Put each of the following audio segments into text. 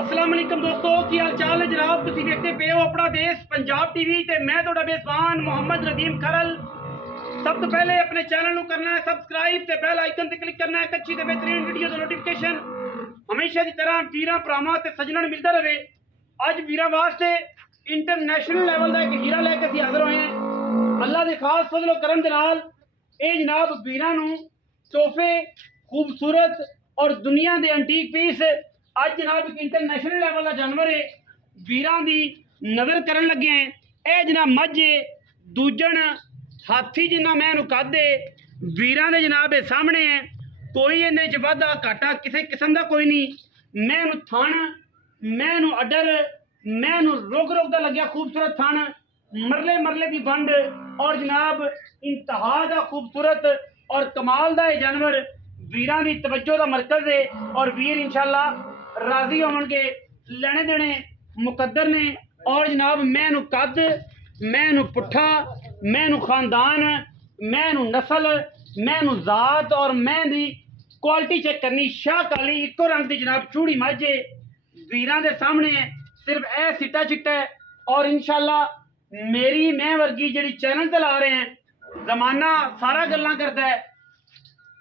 अस्सलाम वालेकुम दोस्तों, की हाल चाल है जनाब। तुम देखते पे हो अपना देश पंजाब टीवी ते मैं थोड़ा बेज़बान मोहम्मद रदीम खरल। सब तो पहले अपने चैनल को करना है सबसक्राइब ते बेल आइकन ते क्लिक करना है अच्छी ते बेहतरीन वीडियो का नोटिफिकेशन हमेशा की तरह वीरां भरावां ते सज्जणां नूं मिलता रहे। अज वीरां वास्ते इंटरनेशनल लेवल का एक हीरा लैके असीं हाज़र होए हैं। अल्लाह के खास फजलो करम दे नाल ये जनाब वीरां नूं तोहफे खूबसूरत और दुनिया के एंटीक पीस अज जनाब एक इंटरनेशनल लेवल का जानवर है वीरां दी नज़र करन लगे हैं। यह जनाब मझ है दूजन हाथी जिन्ना मैं कद है वीरां दे जनाब सामने है। कोई इहदे च वाधा घाटा किसी किस्म का कोई नहीं। मैं थण मैं अडर मैं रोग रोग का लग्या खूबसूरत थण मरले मरले की वंड और जनाब इंतहा का खूबसूरत और कमाल का यह जानवर वीरां दी तवज्जो का मरकज है। और वीर इंशाअल्लाह राजी होंगे लेने देने मुकद्दर ने। और जनाब मैं कद मैं पुट्ठा मैं खानदान मैं नस्ल मैं जात और मैं दी क्वालिटी चेक करनी शाह काली इको रंग की जनाब चूड़ी माझे वीरां दे सामने सिर्फ ए सिट्टा चिट्टा है। और इंशाअल्लाह मेरी मैं वर्गी जी चैनल ते ला रहे हैं जमाना सारा गल्लां करता है।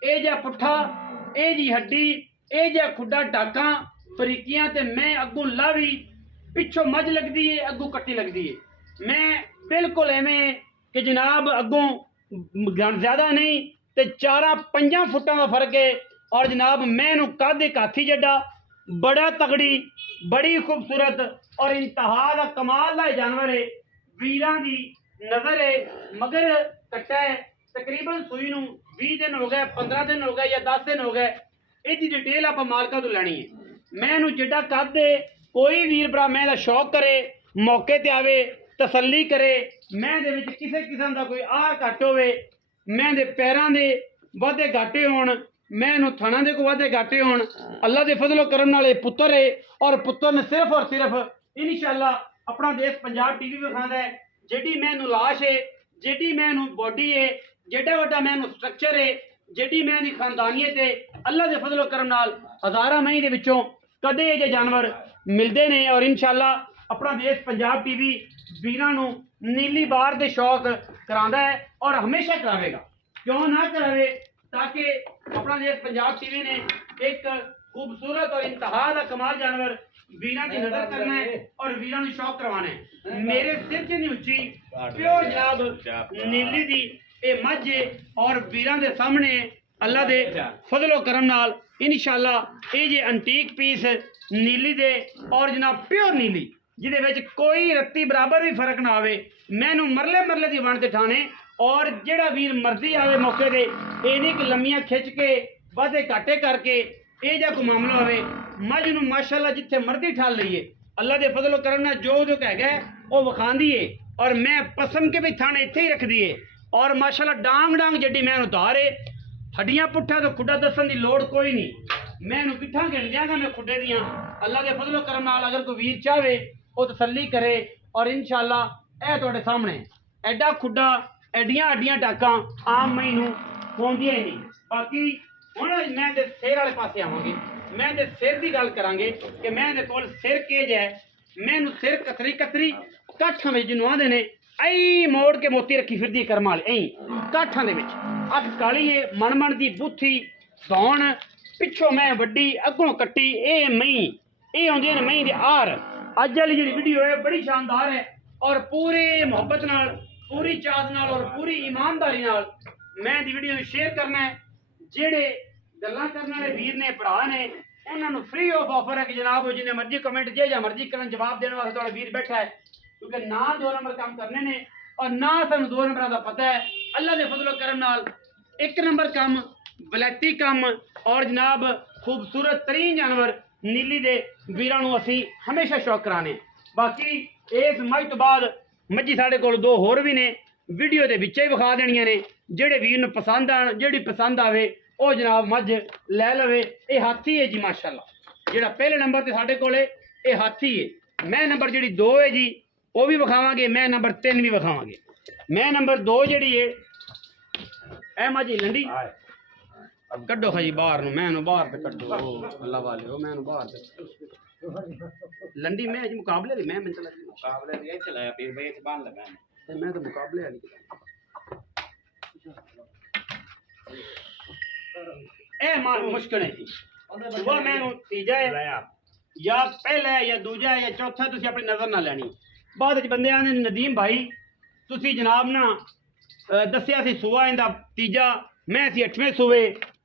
ये जा पुट्ठा ये जी हड्डी ये जा खुड्डा टाका फरीकियां ते मैं अगू लावी पिछों मझ लगती है अगू कट्टी लगती है। मैं बिल्कुल एवें कि जनाब अगों ज्यादा नहीं ते 4-5 फुटां का फर्क है। और जनाब मैं कद एक हाथी जड्डा बड़ा तगड़ी बड़ी खूबसूरत और इंतहा का कमाल का जानवर है। वीरां दी नज़र है मगर कट्टा है तकरीबन सुई नूं 20 दिन हो गए 15 दिन हो गए या 10 दिन हो गए। इसकी डिटेल आप मालका तो लैनी है। मैं जिड्डा कद है कोई वीर भरा मैं शौक करे मौके ते आवे तसल्ली करे मैं दे विच किसी किस्म का कोई आह घट होवे मैं दे पैरां दे वाधे घाटे होण मैं थणा दे को वाधे घाटे होण अल्लाह दे फजलो करम नाल पुत्र है। और पुत्र ने सिर्फ और सिर्फ इंशाअल्लाह अपना देश पंजाब टीवी विखांदा है। जेडी मैं लाश है जेडी मैं बॉडी है जेडा वड्डा मैं स्ट्रक्चर है जेडी मैं खानदानियत है अल्लाह के फजलो करम नाल हज़ारां मई दे विचों कदे ये जानवर मिलते हैं। और इंशाअल्लाह अपना देश पंजाब टीवी वीरां नूं नीली बार दे शौक करांदा है और हमेशा करावेगा क्यों ना करावे ताकि अपना देश पंजाब टीवी ने एक खूबसूरत और इंतहा का कमाल जानवर वीरां की नजर करना है और वीरां नूं शौक करवाना है। मेरे सिर च नहीं उच्ची प्योर जनाब नीली दी ये मझ और वीरां दे सामने अल्लाह दे फजलो करम नाल इंशाअल्लाह ये जे एंटीक पीस नीली दे और जनाब प्योर नीली जिदे विच कोई रत्ती बराबर भी फर्क ना आवे मैनू मरले मरले दी वण ते ठाणे। और जेड़ा वीर मर्जी आवे मौके दे ये नहीं कि लम्मियां खिंच के वाधे घाटे करके ये जा कोई मामला होवे मझ नूं माशाअल्लाह जिथे मर्जी ठाल लईए अल्लाह दे फजलो करम नाल जो हैगा वो विखांदी है। और मैं पसम के भी थाने इत्थे ही रखदी है और माशाअल्लाह डांग डांग जड्डी मैं उतार है हड्डियां पुट्ठा तो खुड्डा दसन की लोड़ कोई नहीं। मैं पिट्ठा गिन दियांगा मैं खुड्डे दियां अल्लाह के फजलो करम नाल अगर कोई वीर चाहे वो तसल्ली करे। और इंशाअल्लाह ए तुहाडे सामने एडा खुड्डा एडियां हड्डियां टाकां आम मई नूं होंदियां ही नहीं। बाकी हुण मैं ते सिर वाले पासे आवांगे मैं ते सिर की गल करांगे कि मैं दे कोल सिर केज है मैनू सिर कतरी कतरी काठां विच जिन्नू आंदे ने आई मोड़ के मोती रखी फिरदी करम वाले ऐ काठां दे विच अख काली है मन दी बूथी सौण पिछों मैं वड्डी अगों कट्टी ए मई ये आउंदियां ने मई दे आर। अज वाली जी वीडियो है बड़ी शानदार है और पूरी मुहब्बत नाल पूरी चाहत नाल और पूरी ईमानदारी नाल मैं दी वीडियो शेयर करना है। जेड़े गल्लां करने वाले वीर ने भरा ने उन्होंने फ्री ऑफ ऑफर है कि जनाब जिन्हें मर्जी कमेंट जे मर्जी करन जवाब देने वास्ते थोड़ा वीर बैठा है क्योंकि ना 2 नंबर काम करने ने और ना सानू 2 नंबर का पता है। अल्लाह के फजलो करम नाल 1 नंबर काम वलैती काम और जनाब खूबसूरत तरीन जानवर नीली दे वीरां नूं असीं हमेशा शौक कराने। बाकी इस मझ तो बाद मझी साढ़े कोल 2 होर भी ने वीडियो के विच ही विखा देनियां ने जेड़े वीर नूं पसंद आन जेड़ी पसंद आवे वो जनाब मझ लै लवे। ये हाथी है जी माशाअल्लाह जेड़ा पहले नंबर ते साढ़े कोल ये हाथी है। मैं नंबर जी 2 है जी वो भी विखावांगे मैं नंबर 3 भी विखावांगे। मैं नंबर 2 जी है ए मझ लंडी कड्डो खा जी बाहर नूं मैं बाहर ते कड्डो अल्लाह वाले मैं बाहर लंडी मैं जी मुकाबले दी मैं चला मुकाबले दिया चलाया पीर भाई इतबान लगा मैं तो मुकाबले वाली ए माल मुश्किल है जी सुबह मैं तीजा है या पहला या दूजा या चौथा तुसी अपनी नजर ना लेनी बाद विच बंदे आने नदीम भाई तुसी जनाब ना दस्सिया सी सुबह इंदा तीजा मैं सी 8वें सूबे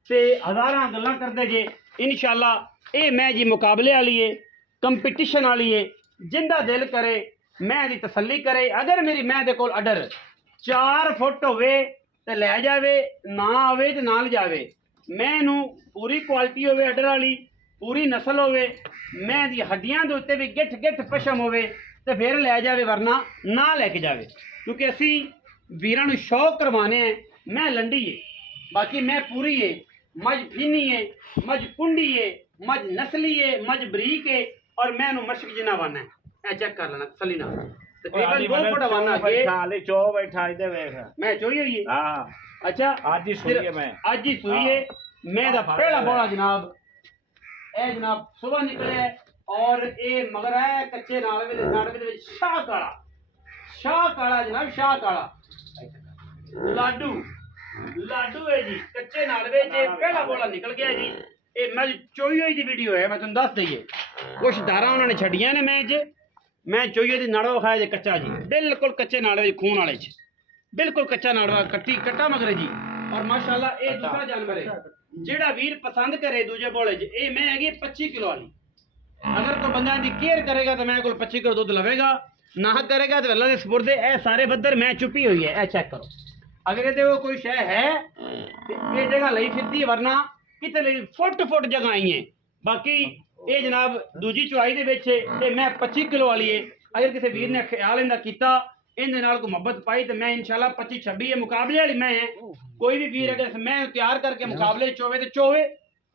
ते हज़ारां गल्लां करदे जे इंशाअल्लाह ए मैं जी मुकाबले वाली है कंपीटिशन वाली है जिंदा दिल करे मैं दी तसल्ली करे अगर मेरी मैं दे कोल अडर 4 फुट होवे ते ले जावे ना आवे ते ना ले जावे मैनू पूरी क्वालिटी होवे अडर वाली पूरी नस्ल होवे मैं दी हड्डियां दे उत्ते भी गिठ गिठ पशम होवे ते फिर ले जावे वरना ना लेके जावे क्योंकि असी वीरां नू शौक करवाने हैं मैं लंडी है बाकी मैं पूरी है मज फीनी है मज कुंडी है मज नस्ली है मज बरीक है और मैनू मशक जिना वाना है ए चेक कर लेना तसल्ली ना तकरीबन 2 फुट वाना के खाली चो बैठा इधर देख मैं चोई हुई है हां अच्छा आज ही सुई है मैं आज ही सुई है मैं दा पहला बोला जनाब ए जनाब सुबह निकले है और ए मगर है कच्चे नालवे दे साडवे दे विच शाह काला जनाब शाह काला लाडू लाडू है जी कच्चे नालवे च पहला बोला निकल गया जी ये मैं चोई हुई दी वीडियो है मैं तुम दस दईए कुछ धारा उन्होंने छड़िया ने मैं चोई दी नाड़वा खाया जी कच्चा जी बिल्कुल कच्चे नाड़वे खून वाले च बिल्कुल कच्चा नाड़वा कट्टा मगर जी और माशाल्लाह ये दूसरा जानवर है जेड़ा वीर पसंद करे दूजे बोले च ये मैं हैगी 25 किलो वाली अगर कोई बंदा दी केयर करेगा तो मैं कोल 25 किलो दूध लवेगा ना करेगा तो अल्लाह दे सुपुर्दे ए सारे बदर मैं चुपी हुई है ए चेक करो अगर ये वो कोई शय है ये जगह लई फिरती वरना कितने फुट जगह आई है बाकी ये जनाब दूजी चुआई दे विच ते मैं 25 किलो वाली है अगर किसी वीर ने ख्याल इंदा कीता इनदे नाल को मोहब्बत पाई तो मैं इंशाल्लाह 25-26 ये मुकाबले वाली मैं है कोई भी वीर अगर मैं तैयार करके मुकाबले चोवे तो चोवे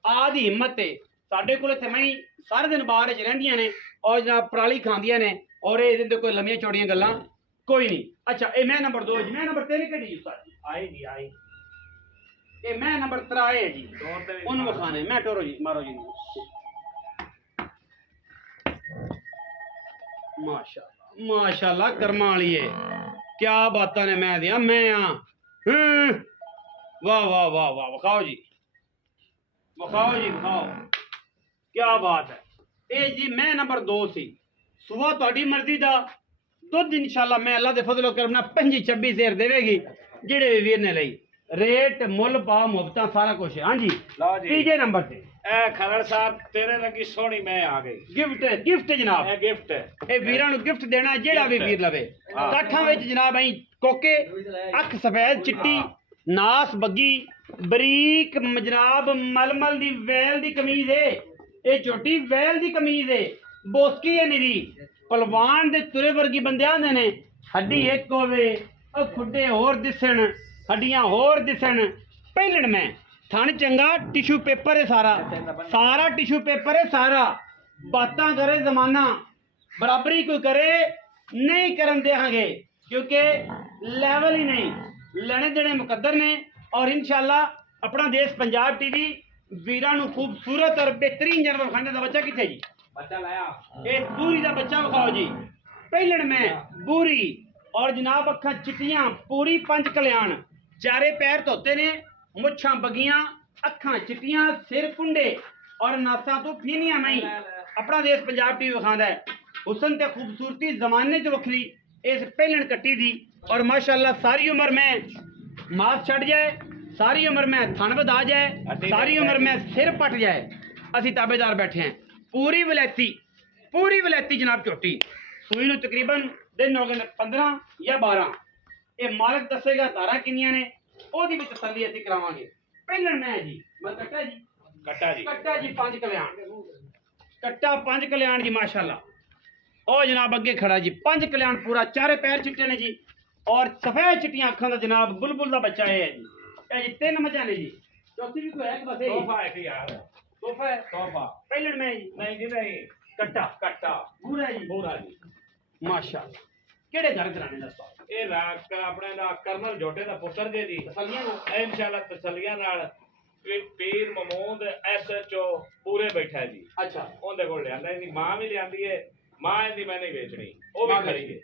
आदि हिम्मत है साडे कोल इत्थे मैं सारे दिन बाहर च रहिंदियां ने और जनाब पराली खांदियां ने और इहदे कोई लम्मियां चौड़ियां गल्लां कोई नहीं अच्छा ये मैं नंबर 2 जी मैं नंबर 3 केड़ी जी उस्ताद आई जी आई ये मैं नंबर 3 है जी उन खाने मैं टोरो जी मारो जी माशाल्लाह माशाल्लाह कर्मा वाली है क्या बातां ने मैं दिया मैं वाह वाह वाह वाह वखाओ जी वखाओ क्या बात है ए जी मैं नंबर 2 सी सुबह ਤੁਹਾਡੀ ਮਰਜ਼ੀ ਦਾ ਦੁੱਧ ਇਨਸ਼ਾਅੱਲਾ मैं अल्लाह दे फजलो करम ना 25-26 शेर देवेगी जेड़े भी वीर ने लई रेट मुल पा मुफ्ता सारा कुछ है हाँ जी तीजे नंबर पे ए खरड़ साहब तेरे लगी सोहनी मैं आ गई गिफ्ट जनाब ए गिफ्ट ए वीरां नु गिफ्ट देना जेड़ा भी वीर लवे काठां विच जनाब आई कोके अख सफेद चिट्टी नास बग्गी बरीक जनाब मलमल दी वैल दी कमीज है ये छोटी वैल दी कमीज है बोसकी है निरी पलवान दे तुरे वर्गी बंदे आंदे ने हड्डी एक होवे ओ खुड्डे होर दिसन हड्डियां होर दिसन पहलण में थन चंगा टिशू पेपर है सारा टिशू पेपर है सारा बातां करे जमाना बराबरी कोई करे नहीं करन देंगे क्योंकि लेवल ही नहीं लेने देने मुकद्दर ने और इंशाल्लाह अपना देश पंजाब टीवी वीरां नू खूबसूरत और बेहतरीन जानवर खाने का बच्चा किथे जी बच्चा लाया ए पूरी दा बच्चा विखाओ जी पहलण में बूरी और जनाब अखा चिट्टियां पूरी 5 कल्याण चारे पैर धोते ने मुछां बगियां अखा चिट्टियां सिर कुंडे और नासा तो फीनियां नहीं अपना देश पंजाब टीवी विखांदा है हुसन ते खूबसूरती जमाने च वखरी इस पहलण कट्टी दी और माशाअल्लाह सारी उम्र में मास छड़ जाए सारी उम्र में थन वधा जाए सारी उम्र में सिर पट जाए असी ताबेदार बैठे हैं पूरी वलैती जनाब झोटी सूई नू तकरीबन दिन हो गए 15 या 12 ये मालक दसेगा धारा किनियां ने ओदी भी तसल्ली असीं करावांगे पहलण मैं जी मैं कट्टा जी 5 कल्याण कट्टा 5 कल्याण जी माशाल्लाह ओ जनाब अगे खड़ा जी 5 कल्याण पूरा चारे पैर चिट्टे ने जी और सफेद चिट्टियां अखां दा जनाब बुलबुल दा बच्चा है जी ए जी 3 मजा ने जी चौथी भी कोई है बस तोहफा है यार तोहफा पहलण में जी नहीं कट्टा पूरा जी माशाल्लाह केड़े घर घराने दा साथ ए राक अपने दा कर्नल जोटे दा पुत्र जे जी तसल्लियां इंशाल्लाह तसल्लियां नाल ਪੀਰ ਮਮੂਦ SHO ਪੂਰੇ ਬੈਠਾ ਜੀ। ਅੱਛਾ ਉਹਦੇ ਕੋਲ ਲਿਆਂਦਾ, ਇਹਦੀ ਮਾਂ ਵੀ ਲਿਆਂਦੀ ਹੈ, ਮਾਂ ਇਹਦੀ ਮੈਂ ਨਹੀਂ ਵੇਚਣੀ, ਉਹ ਵੀ ਖੜੀ ਹੈ।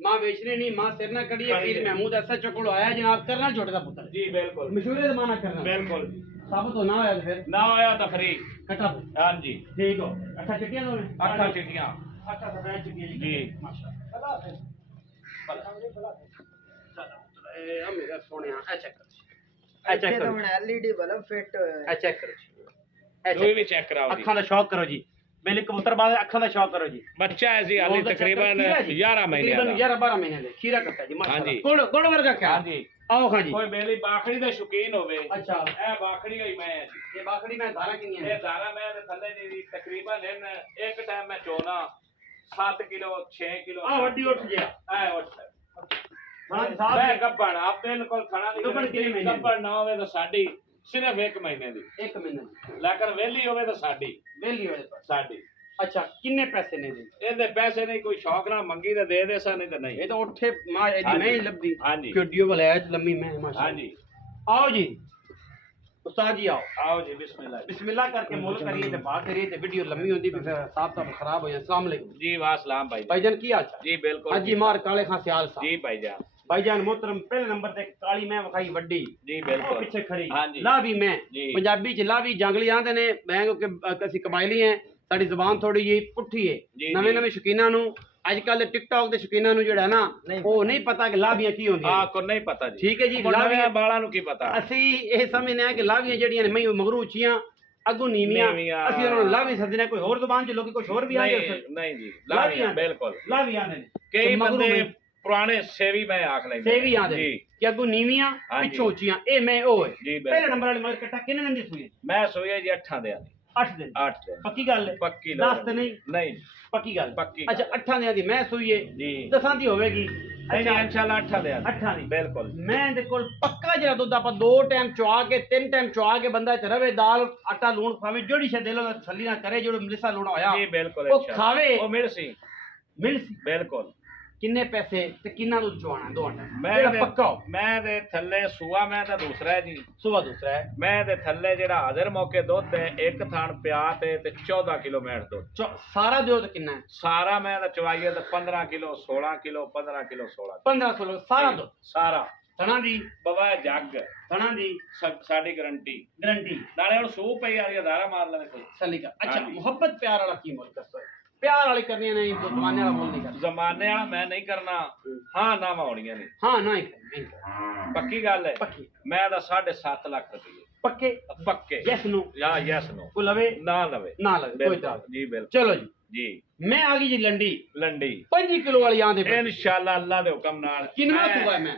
ਮਾਂ ਵੇਚਣੀ ਨਹੀਂ, ਮਾਂ ਸਿਰ ਨਾ ਕੜੀ ਹੈ। ਪੀਰ ਮਹਿਮੂਦ SHO ਕੋਲ ਆਇਆ ਜਨਾਬ, ਕਰਨਲ ਛੋਟੇ ਦਾ ਪੁੱਤਰ ਜੀ ਬਿਲਕੁਲ ਮਸ਼ਹੂਰ ਜ਼ਮਾਨਾ ਕਰਨਲ। ਬਿਲकुल ਜੀ। ਸਾਬਤ ਹੋਣਾ ਹੋਇਆ ਤੇ ਫਿਰ ਨਾ ਹੋਇਆ ਤਾਂ ਫਰੀ ਕਟਾ ਹਾਂਜੀ ਠੀਕ ਹੋ। ਅੱਛਾ ਚਿੱਟੀਆਂ ਦੋਵੇਂ 8 ਚਿੱਠੀਆਂ ਅੱਛਾ ਸਫੈਦ ਚਿੱਟੀਆਂ ਜੀ। ਮਾਸ਼ਾਅੱਲਾ ਇਹ ਆ ਮੇਰਾ ਸੋਹਣਿਆ ਇਹ ਚੈੱਕ ਕਰੋ, ਇਹ ਚੈੱਕ ਕਰੋ, ਹੁਣ LED ਬਲਬ ਫਿੱਟ ਹੋਇਆ ਇਹ ਚੈੱਕ ਕਰੋ, ਇਹ ਦੋਵੇਂ check ਵੀ ਚੈੱਕ ਕਰਾਓ ਜੀ। ਅੱਖਾਂ ਦਾ ਸ਼ੌਕ ਕਰੋ ਜੀ। ਮੇਲੇ ਕਬੂਤਰ ਬਾਦ ਅੱਖਾਂ ਦਾ ਸ਼ੌਕ ਕਰੋ ਜੀ। ਬੱਚਾ ਹੈ ਜੀ ਹਾਲੇ ਤਕਰੀਬਨ 11 ਮਹੀਨੇ ਦਾ। 11-12 ਮਹੀਨੇ ਦੇ ਖੀਰਾ ਕੱਟਾ ਜੀ ਮਾਸ਼ਾਅੱਲਾ। ਹਾਂਜੀ। ਗੁੜ ਵਰਗਾ ਕਿਆ ਹਾਂਜੀ ਆਓ ਖਾਂ ਜੀ। ਕੋਈ ਮੇਰੀ ਬਾਖੜੀ ਦਾ ਸ਼ੌਕੀਨ ਹੋਵੇ। ਅੱਛਾ ਇਹ ਬਾਖੜੀ ਹੋਈ ਮੈਂ ਹੈ ਜੀ। ਇਹ ਬਾਖੜੀ ਮੈਂ ਧਾਰਾ ਕਿੰਨੀਆਂ ਇਹ ਦਾਣਾ ਮੈਂ ਦੇ ਥੱਲੇ ਦੀ ਤਕਰੀਬਨ ਇੱਕ ਟਾਈਮ ਮੈਂ ਚੋਣਾ 7 ਕਿਲੋ 6 ਕਿਲੋ ਆ ਵੱਡੀ ਉੱਠ ਗਿਆ ਐ ਉੱਠ ਹਾਂ ਮੈਂ ਸਾਹਿਬ ਗੱਬਣ ਆਪ ਬਿਲਕੁਲ ਖਾਣਾ ਦੀ ਗੱਭਣ ਕਿੰਨੇ ਮਹੀਨੇ ਦੀ? ਗੱਬਣ ਨਾ ਹੋਵੇ ਤਾਂ ਸਾਡੀ ਸਿਰਫ 1 ਮਹੀਨੇ ਦੀ, 1 ਮਹੀਨੇ ਲੇਕਿਨ ਵਿਹਲੀ ਹੋਵੇ ਤਾਂ ਸਾਡੀ ਵੇਲੀ ਹੋਏ ਪਰ ਸਾਡੀ। ਅੱਛਾ ਕਿੰਨੇ ਪੈਸੇ ਨੇ ਜੀ? ਇਹਦੇ ਪੈਸੇ ਨਹੀਂ, ਕੋਈ ਸ਼ੌਕ ਨਾਲ ਮੰਗੀ ਤਾਂ ਦੇ ਸਾ, ਨਹੀਂ ਤਾਂ ਨਹੀਂ। ਇਹ ਤਾਂ ਉੱਠੇ ਮਾਂ ਇਹਦੀ ਮੈਂ ਹੀ ਲੱਭਦੀ ਹਾਂਜੀ ਕਿਉਡੀਓ ਵਾਲਾ ਹੈ ਲੰਮੀ ਮੈਂ ਮਾਸ਼ਾਅੱਲਾ। ਹਾਂਜੀ ਆਓ ਜੀ ਉਸਤਾਦ ਜੀ ਆਓ ਆਓ ਜੀ ਬਿਸਮਿल्लाह बिस्मिल्लाह करके मोल करिए ते बात करिए ते वीडियो लंबी होती फिर साहब साहब खराब हो जाए। अस्सलाम वालेकुम जी वासलाम भाई भाईजान की हाल चाल? जी बिल्कुल हाजी मार काले खां सियाल साहब जी भाईजान भाईजान मोहतरम पहले नंबर ते काली मैं वखाई वड्डी जी ਉਹ बिल्कुल ਪਿੱਛੇ ਖੜੀ ਹਾਂਜੀ। ਲਾਵੀ ਮੈਂ ਜੀ। ਪੰਜਾਬੀ ਚ ਲਾਵੀ ਜੰਗਲੀ ਆਂਦੇ ਨੇ ਮੈਂ ਕਿਉਂਕਿ ਅਸੀਂ ਕਬਾਇਲੀ ਹੈ ਸਾਡੀ ਜ਼ੁਬਾਨ ਥੋੜੀ ਜਿਹੀ ਪੁੱਠੀ ਹੈ। ਜੀ, ਨਵੇਂ ਜੀ। ਨਵੇਂ ਸ਼ੌਕੀਨਾਂ ਨੂੰ ਅੱਜ ਕੱਲ ਟਿਕਟੌਕ ਦੇ ਸ਼ੌਕੀਨਾਂ ਨੂੰ ਜਿਹੜਾ ਨਾ ਉਹ ਨਹੀਂ ਪਤਾ ਕਿ ਲਾਵੀਆਂ ਕੀ ਹੁੰਦੀਆਂ ਆ ਕੋ ਨਹੀਂ ਪਤਾ ਜੀ। ਠੀਕ ਹੈ ਜੀ। ਹੁਣ ਨਵੇਂ ਲਾਵੀਆਂ ਬਾਲਾਂ ਨੂੰ ਕੀ ਪਤਾ। ਅਸੀਂ ਇਹ ਸਮਝਦੇ ਹਾਂ ਕਿ ਲਾਵੀਆਂ ਜਿਹੜੀਆਂ ਨੇ ਮੈਂ ਮਗਰੂ ਉੱਚੀਆਂ ਅੱਗੋਂ ਨੀਵੀਆਂ ਨੀਵੀਆਂ। ਅਸੀਂ ਉਹਨਾਂ ਨੂੰ ਲਾਵੀ ਸੱਦਦੇ ਹਾਂ। ਕੋਈ ਹੋਰ ਜ਼ੁਬਾਨ ਚ ਲੋਕੀ ਕੁਝ ਹੋਰ ਵੀ ਆਂਦੇ ਨਹੀਂ ਨਹੀਂ ਜੀ ਲਾਵੀਆਂ ਲਾਵੀਆਂ ਬਿਲਕੁਲ। ਲਾਵੀ ਆਂਦੇ ਨੇ ਕਈ ਤੇ ਮਗਰੋਂ ਬੰਦੇ ਮੈਂ- ਪੁਰਾਣੇ ਸੇਵੀ ਮੈਂ ਆਖ ਲੈਂਦੇ ਸੇਵੀ ਆਂਦੇ ਨੇ ਜੀ ਕਿ ਅੱਗੋਂ ਨੀਵੀਆਂ ਹਾਂਜੀ। ਪਿੱਛੋਂ ਉੱਚੀਆਂ ਇਹ ਮੈਂ ਉਹ ਹੈ। ਜੀ ਪਹਿਲੇ ਬਿਲਕੁਲ। ਨੰਬਰ ਵਾਲੇ ਮਗਰ ਕੱਟਾ ਕਿੰਨੇ ਦਿਨ ਦੀ ਸੂਈ? ਮੈਂ ਸੋਇਆ ਜੀ 8 ਦੇ ਆਲੀ 8 ਦਿਨ 8 ਦੇ ਪੱਕੀ ਗੱਲ ਹੈ? ਪੱਕੀ 10 ਤੇ ਨਹੀਂ ਨਹੀਂ ਪੱਕੀ ਗੱਲ ਪੱਕੀ ਅੱਛਾ 8 ਦਿਨਾਂ ਦੀ ਮੈਂ ਸੂਈ ਹੈ ਜੀ। 10 ਦੀ ਹੋਵੇਗੀ। ਨਹੀਂ ਇਨਸ਼ਾਅੱਲਾ 8 ਦੇ ਆਲੀ 8 ਦੀ ਬਿਲਕੁਲ ਮੈਂ ਦੇ ਕੋਲ ਪੱਕਾ ਜਿਹੜਾ ਦੁੱਧ ਆਪਾਂ 2 ਟਾਈਮ ਚੁਆ ਕੇ 3 ਟਾਈਮ ਚੁਆ ਕੇ ਬੰਦਾ ਇੱਥੇ ਰਵੇ ਦਾਲ ਆਟਾ ਲੂਣ ਖਾਵੇ ਜਿਹੜੀ ਸ਼ੇ ਦਿਲੋਂ ਦਾ ਤਸੱਲੀ ਨਾ ਕਰੇ ਜਿਹੜਾ ਮਲਿਸਾ ਲੂਣਾ ਹੋਇਆ ਜੀ ਬਿਲਕੁਲ ਉਹ ਇਨਸ਼ਾਅੱਲਾ। ਖਾਵੇ ਉਹ ਮਿਲ ਸੀ ਮਿਲ ਸੀ। ਬਿਲਕੁਲ। ਕਿੰਨੇ ਪੈਸੇ ਤੇ ਕਿੰਨਾ ਦੁੱਧ ਚੁਆਣਾ ਦੋ ਟਾਈਮ ਮੈਂ ਜਿਹੜਾ ਦੇ- ਪੱਕਾ ਹੋ ਮੈਂ ਦੇ ਥੱਲੇ ਸੂਆ ਮੈਂ ਤਾਂ ਦੂਸਰਾ ਹੈ ਜੀ। ਸੁਬਾ ਦੂਸਰਾ ਹੈ ਮੈਂ ਦੇ ਥੱਲੇ ਜਿਹੜਾ ਹਾਜ਼ਰ ਮੌਕੇ ਦੁੱਧ ਹੈ ਇੱਕ ਥਾਣ ਪਿਆ ਤੇ 14 ਕਿਲੋ ਮੈਂਟ ਦੁੱਧ ਸਾਰਾ ਦਿਓ ਤਾਂ ਕਿੰਨਾ ਹੈ? ਸਾਰਾ ਮੈਂ ਤਾਂ ਚਵਾਈਏ ਤਾਂ 15 ਕਿਲੋ 16 ਕਿਲੋ 15 ਕਿਲੋ 16 15 ਕਿਲੋ ਸਾਰਾ ਦੁੱਧ ਸਾਰਾ ਤਣਾ ਦੀ ਬਵਾ ਜੱਗ ਤਣਾ ਦੀ ਸਾਡੀ ਗਰੰਟੀ ਗਰੰਟੀ ਨਾਲੇ ਹੁਣ ਸੂ ਪਈ ਆ ਰਹੀ ਅਦਾਰਾ ਮਾਰ ਲਵੇ ਕੋਈ ਸਲੀਕਾ। ਅੱਛਾ ਹਾਂਜੀ। ਮੁਹੱਬਤ ਪਿਆਰ ਵਾਲਾ ਕੀ ਮੁੱਲ ਦੱਸੋ? ਪਿਆਰ ਵਾਲੀ ਕਰਨੀ ਨਹੀਂ ਜ਼ਮਾਨੇ ਵਾਲਾ ਮੁੱਲ ਨਹੀਂ ਕਰਨਾ। ਜ਼ਮਾਨੇ ਵਾਲਾ ਮੈਂ ਨਹੀਂ ਕਰਨਾ। ਹਾਂ ਨਾ ਆਉਣੀਆਂ ਨੇ ਹਾਂ ਨਹੀਂ ਕਰਨਾ ਪੱਕੀ ਗੱਲ ਹੈ। ਪੱਕੀ ਮੈਂ ਤਾਂ 7.5 ਲੱਖ ਰੁਪਏ ਪੱਕੇ ਪੱਕੇ ਯੈਸ ਨੋ ਜਾਂ ਯੈਸ ਨੋ ਕੋ ਲਵੇ ਨਾ ਲਵੇ ਨਾ ਲਵੇ ਕੋਈ ਬਿਲਕੁਲ ਤਾਂ ਜੀ ਬਿਲਕੁਲ ਚਲੋ ਜੀ ਜੀ। ਮੈਂ ਆ ਗਈ ਜੀ ਲੰਡੀ ਲੰਡੀ 5 ਕਿਲੋ ਵਾਲੀ ਆਂਦੇ ਪਏ। ਇਨਸ਼ਾਅੱਲਾ ਅੱਲਾ ਦੇ ਹੁਕਮ ਨਾਲ ਕਿੰਨਾ ਮੈਂ- ਸੂਆ ਮੈਂ?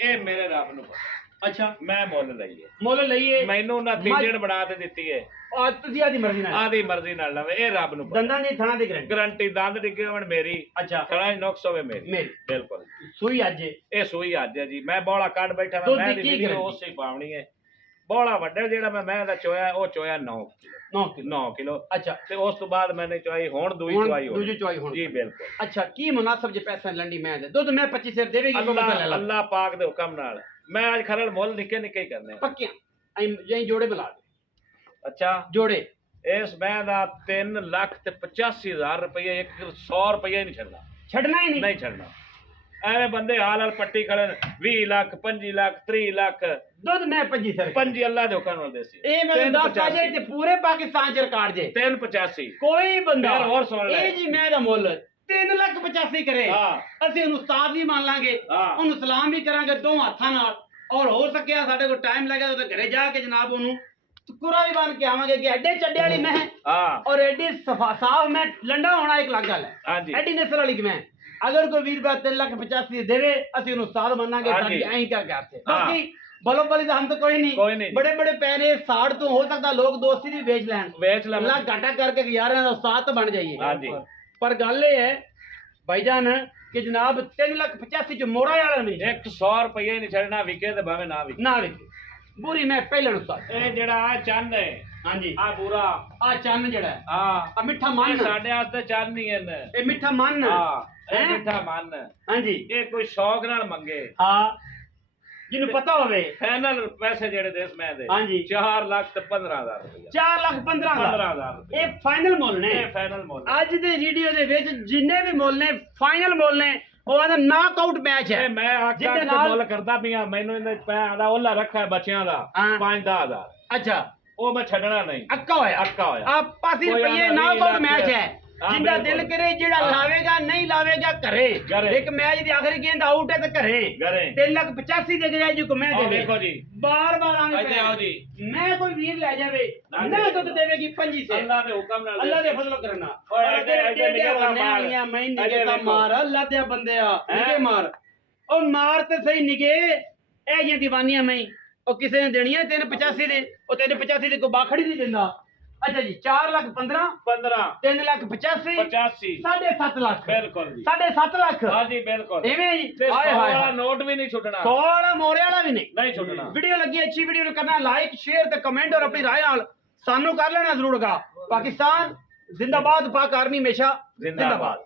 ਇਹ ਮੇਰੇ ਰੱਬ ਨੂੰ ਪਤਾ। ਅੱਛਾ ਮੈਂ ਮੁੱਲ ਲਈਏ ਮੁੱਲ ਲਈਏ ਮੈਨੂੰ ਨਾ ਤੀਜਣ ਬਣਾ ਤੇ ਦਿੱਤੀ ਹੈ। ਆ ਤੁਸੀਂ ਆਦੀ ਮਰਜ਼ੀ ਨਾਲ ਆਦੀ ਮਰਜ਼ੀ ਨਾਲ ਲਵੇ ਇਹ ਰੱਬ ਨੂੰ ਪਤਾ। ਦੰਦਾਂ ਦੀ ਥਣਾ ਦੀ ਗਰੰਟੀ ਗਰੰਟੀ ਦੰਦ ਡਿੱਗੇ ਹੋਣ ਮੇਰੀ ਅੱਛਾ ਥਣਾ ਨੁਕਸ ਹੋਵੇ ਮੇਰੀ ਮੇਰੀ ਬਿਲਕੁਲ। ਸੂਈ ਅੱਜ ਏ। ਇਹ ਸੂਈ ਅੱਜ ਹੈ ਜੀ। ਮੈਂ ਬੋਲਾ ਕੱਢ ਬੈਠਾ ਦੁੱਧ ਮੈਂ ਦੀ ਦੀ ਕੀ ਵੀਡੀਓ guarantee? ਉਸੇ ਹੀ ਪਾਉਣੀ ਹੈ। ਬੋਲਾ ਵੱਡਾ ਜਿਹੜਾ ਮੈਂ ਦਾ ਚੋਇਆ ਉਹ ਚੋਇਆ 9 9 ਕਿਲੋ 9 ਕਿਲੋ ਅੱਛਾ ਤੇ ਉਸ ਤੋਂ ਬਾਅਦ ਮੈंने ਚੋਈ ਹੁਣ ਦੂਈ ਹੁਣ ਚੋਈ ਹੋਣੀ। ਦੂਜੀ ਚੁਆਈ ਹੁਣ ਜੀ ਬਿਲਕੁਲ। ਅੱਛਾ ਕੀ ਮੁਨਾਸਬ ਜੇ ਪੈਸਾ ਲੰਡੀ ਮੈਂ ਦੇ ਦੁੱਧ ਮੈਂ 25 ਸਿਰ ਦੇਵੇਗੀ ਕੋ ਮੈਂ ਲੈ ਅੱਲਾ ਲਾ ਅੱਲਾ ਪਾਕ ਦੇ ਹੁਕਮ ਨਾਲ ਮੈਂ ਅੱਜ ਖਰੜ ਮੁੱਲ ਨਿੱਕੇ ਨਿੱਕੇ ਹੀ ਕਰਨੇ ਆ। ਪੱਕਿਆਂ ਐਂ ਜਈ ਜੋੜੇ ਬੁਲਾ ਦੇ ਅੱਛਾ ਜੋੜੇ ਇਸ ਮੈਂ ਦਾ 3,85,000 ਰੁਪਏ 100 ਰੁਪਏ ਹੀ ਨਹੀਂ ਛੱਡਣਾ। ਛੱਡਣਾ ਹੀ ਨਹੀਂ ਨਹੀਂ ਛੱਡਣਾ। ਐਵੇਂ ਬੰਦੇ ਹਾਲ ਹਾਲ ਪੱਟੀ ਖੜੇ ਨੇ 20 ਲੱਖ 25 ਲੱਖ 30 ਲੱਖ ਦੁੱਧ ਮੈਂ 25 ਸਿਰ 25 ਅੱਲਾ ਦੇ ਹੁਕਮ ਨਾਲ ਦੇਸੀ ਇਹ ਮੈਂ ਦੱਸ ਆ ਜੇ ਤੇ ਪੂਰੇ ਪਾਕਿਸਤਾਨ ਚ ਰਿਕਾਰਡ ਜੇ 385 ਕੋਈ ਬੰਦਾ ਫਿਰ ਹੋਰ ਸੁਣ ਲੈ। ਇਹ ਜੀ ਮੈਂ ਦਾ ਮੁੱਲ 3,85,000 ਕਰੇ ਹਾਂ ਅਸੀਂ ਉਹਨੂੰ ਉਸਤਾਦ ਵੀ ਮੰਨ ਲਾਂਗੇ ਹਾਂ। ਉਹਨੂੰ ਸਲਾਮ ਵੀ ਕਰਾਂਗੇ ਦੋ ਹੱਥਾਂ ਨਾਲ ਔਰ ਹੋ ਸਕਿਆ ਸਾਡੇ ਕੋਲ ਟਾਈਮ ਲੱਗਿਆ ਤਾਂ ਘਰੇ ਜਾ ਕੇ ਜਨਾਬ ਉਹਨੂੰ ਕੁਰਾ ਵੀ ਬਣ ਕੇ ਆਵਾਂਗੇ ਕਿ ਐਡੇ ਚੱਡੇ ਵਾਲੀ ਮੈਂ ਹਾਂ ਔਰ ਐਡੀ ਸਾਫ ਮੈਂ ਲੰਡਾ ਹੋਣਾ ਇੱਕ ਲੱਗ ਗੱਲ ਹੈ ਹਾਂਜੀ ਐਡੀ ਨਸਲ ਵਾਲੀ ਕਿ ਮੈਂ ਅਗਰ ਕੋਈ ਵੀਰ ਬਾਤ 3,85,000 ਦੇਵੇ ਅਸੀਂ ਉਹਨੂੰ ਉਸਤਾਦ ਮੰਨਾਂਗੇ ਹਾਂਜੀ। ਸਾਡੀ ਐਂ ਕਰਕੇ ਆਤੇ ਹਾਂ। ਬਾਕੀ ਬਲੋ ਬਲੀ ਦਾ ਹਮ ਤਾਂ ਕੋਈ ਕੋਈ ਨਹੀਂ ਨਹੀਂ। ਬੜੇ ਬੜੇ ਪੈਰੇ 60 ਤੋਂ ਹੋ ਸਕਦਾ ਲੋਕ ਦੋਸਤੀ ਵੀ ਵੇਚ ਲੈਣ ਵੇਚ ਲੈ ਅੱਲਾ ਘਾਟਾ ਕਰਕੇ ਯਾਰਾਂ ਦਾ ਉਸਤਾਦ ਤਾਂ ਬਣ ਜਾਈਏ ਹਾਂਜੀ। ਪਰ ਗੱਲ ਇਹ ਹੈ ਭਾਈਜਾਨ ਕਿ ਜਨਾਬ 3,85,000 ਚ ਮੋਰਾ ਵਾਲਾ ਨਹੀਂ 100 ਰੁਪਏ ਹੀ ਨਹੀਂ ਛੱਡਣਾ ਵਿਕੇ ਤੇ ਭਾਵੇਂ ਨਾ ਵਿਕੇ। ਨਾ ਵੇਖੇ ਬੁਰੀ ਮੈਂ ਪਹਿਲਾਂ ਉਸਤਾਦ ਇਹ ਜਿਹੜਾ ਆ ਚੰਨ ਹੈ ਹਾਂਜੀ ਆ ਬੁਰਾ ਆ ਚੰਨ ਜਿਹੜਾ ਹੈ, ਹਾਂ ਆ ਮਿੱਠਾ ਇਹ ਮਨ ਸਾਡੇ ਵਾਸਤੇ ਚੰਨ ਨਹੀਂ ਹੈ ਇਹ ਮਿੱਠਾ ਮਨ ਹਾਂ ਇਹ ਹੈਂ? ਮਿੱਠਾ ਮਨ ਹਾਂਜੀ ਇਹ ਕੋਈ ਸ਼ੌਕ ਨਾਲ ਮੰਗੇ ਹਾਂ ਜਿਹਨੂੰ ਪਤਾ ਹੋਵੇ ਫਾਈਨਲ ਪੈਸੇ ਜਿਹੜੇ ਦੇਸ ਮੈਂ ਦੇ ਹਾਂਜੀ 4,15,000 ਰੁਪਏ 4,15,000 ਇਹ ਫਾਈਨਲ ਮੁੱਲ ਨੇ ਇਹ ਫਾਈਨਲ ਮੁੱਲ ਅੱਜ ਦੇ ਵੀਡੀਓ ਦੇ ਵਿੱਚ ਜਿੰਨੇ ਵੀ ਮੁੱਲ ਨੇ ਫਾਈਨਲ ਮੁੱਲ ਨੇ ਉਹ ਆਂਦਾ ਨਾਕ ਆਊਟ ਮੈਚ ਹੈ ਇਹ ਮੈਂ ਆਖਾਂ ਜਿਹਦੇ ਕਿ ਨਾਲ- ਮੁੱਲ ਕਰਦਾ ਪਿਆ ਮੈਨੂੰ ਇਹਦੇ ਪੈਸਿਆਂ ਦਾ ਉਹਲਾ ਰੱਖਾ ਹੈ ਬੱਚਿਆਂ ਦਾ ਹਾਂ। 5-10,000 ਅੱਛਾ ਉਹ ਮੈਂ ਛੱਡਣਾ ਨਹੀਂ ਅੱਕਾ ਹੋਇਆ ਅੱਕਾ ਹੋਇਆ ਆਪਾਸੀ ਕੋਈ ਰੁਪਏ ਆਂਦਾ ਨਾਕ ਆਊਟ 20 ਮੈਚ ਹੈ ਹਾਂ, ਜਿੰਦਾ ਬਿਲਕੁਲ। ਦਿਲ ਕਰੇ ਜਿਹੜਾ ਹਾਂ। ਲਾਵੇਗਾ ਨਹੀਂ ਲਾਵੇਗਾ ਘਰੇ ਘਰੇ। ਇੱਕ ਮੈਚ ਦੀ ਆਖਰੀ ਗੇਂਦ ਆਊਟ ਹੈ ਤੇ ਘਰੇ ਘਰੇ। 3,85,000 ਦੇ ਗਿਆ ਜੀ ਕੋ ਮੈਂ ਆਹ ਦੇਵੇ ਦੇਖੋ ਜੀ ਬਾਰ ਬਾਰ ਆਣੇ ਇੱਥੇ ਆਓ ਜੀ ਮੈਂ ਕੋਈ ਵੀਰ ਲੈ ਜਾਵੇ ਨਾ ਨਾ ਦੇ। ਦੁੱਧ ਦੇਵੇਗੀ 25 ਸੇ ਅੱਲਾ ਦੇ ਹੁਕਮ ਨਾਲ ਅੱਲਾ ਦੇ ਫਜ਼ਲ ਕਰਨਾ ਓਏ ਐਡੇ ਨਿਗਾਹ ਮਾਰ। ਮੈਂ ਐਡੇ ਨਿਗੇ ਤਾਂ ਵੇਖੋ। ਮਾਰ ਅੱਲਾ ਦੇ ਬੰਦਿਆ ਹੈਂ? ਨਿਗੇ ਮਾਰ ਉਹ ਮਾਰ ਤੇ ਸਹੀ ਨਿਗੇ ਇਹ ਜੀਆਂ ਦੀਵਾਨੀਆਂ ਮੈਂ ਉਹ ਕਿਸੇ ਨੇ ਦੇਣੀਆਂ 385 ਦੇ ਉਹ 385 ਦੇ ਕੋ ਬਾਖੜੀ ਨਹੀਂ ਦਿੰਦਾ ਅੱਛਾ ਜੀ 4,15,000 15 3,85,000 85 7.5 ਲੱਖ ਬਿਲਕੁਲ ਜੀ 7.5 ਲੱਖ ਹਾਂ ਜੀ ਬਿਲਕੁਲ ਐਵੇਂ ਜੀ ਤੇ ਹਾਏ 100 ਹਾਏ ਵਾਲਾ ਨੋਟ ਵੀ ਨਹੀਂ ਛੁੱਟਣਾ 100 ਵਾਲਾ ਮੋਰੇ ਵਾਲਾ ਵੀ ਨਹੀਂ ਨਹੀਂ ਛੁੱਟਣਾ ਵੀਡੀਓ ਲੱਗੀ ਅੱਛੀ ਵੀਡੀਓ ਨੂੰ ਕਰਨਾ ਲਾਈਕ ਸ਼ੇਅਰ ਤੇ ਕਮੈਂਟ ਔਰ ਆਪਣੀ ਰਾਏ ਨਾਲ ਸਾਨੂੰ ਕਰ ਲੈਣਾ ਜ਼ਰੂਰਗਾ ਪਾਕਿਸਤਾਨ ਜ਼ਿੰਦਾਬਾਦ ਪਾਕ ਆਰਮੀ ਹਮੇਸ਼ਾ ਜ਼ਿੰਦਾਬਾਦ।